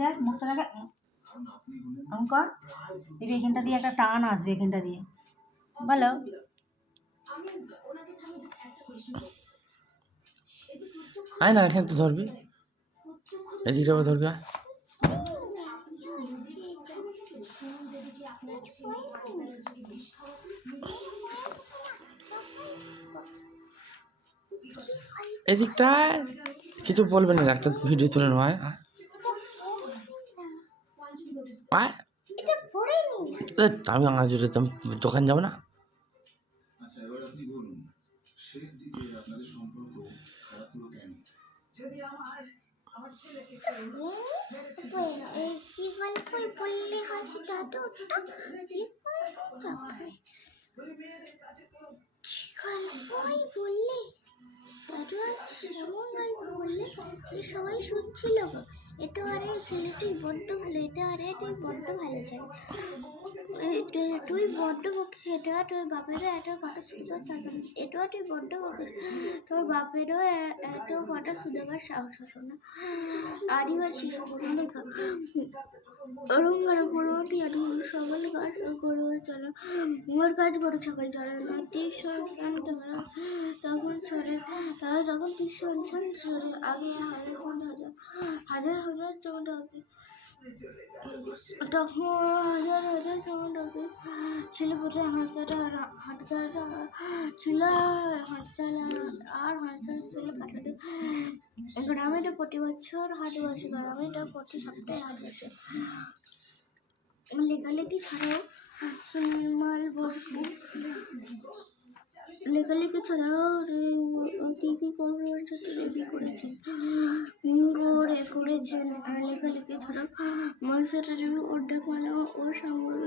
দেখ মুখটা দেখা অঙ্কর দিবি, এখানটা দিয়ে একটা টান আসবে, এখানটা দিয়ে বলো। আয় না, এখান তো ধরবি, এদিকটা ধরবি। এদিকটা কিছু বলবে না, একটা ভিডিও তুলে নেওয়া। আমি আজ দোকান যাবো না। আচ্ছা, এবার আপনি বলুন, শেষ দিকে আপনাদের সম্পর্ক খারাপ হলো কেন? যদি আমার ছেলেকে কি গল্প বললে হয়তো দাদু কি গল্পই বললে দাদু এমন গল্প বললে যে সবাই শুনছিল। এটা আরে ছেলেটি বড্ড ভালো, এটা আরে তুই বড্ড ভালো চাই, তুই বড্ড বকিস, এটা তোর বাপেরও এত কথা শুনবার শাসন, এটাও তুই বড্ড বকিস, তোর বাপেরও এত কথা শুনবার সাহস হতো না। আদিবাসী লেখা পরবর্তী আদিবাসী সকাল গাছ গরু চলো, মোর গাছ গরু সকাল চলে না তখন সরে, তখন সরে আগে হাজার চমটা আগে, তখন হাজার চমটা আগে ছেলে প্রথমে হাঁটতে ছিল, আর হাঁটতে ছেলে কাটাতে গ্রামেটা প্রতি বছর হাট বসে, গ্রামেটা প্রতি সপ্তাহে হাট বসে। লেখালেখি ছাড়াও সিনেমাল বসে, লেখালেখি ছাড়াও কী করেছেন লেখালেখি ছাড়াও মানুষের ওর ডাক মানে ওর সামনে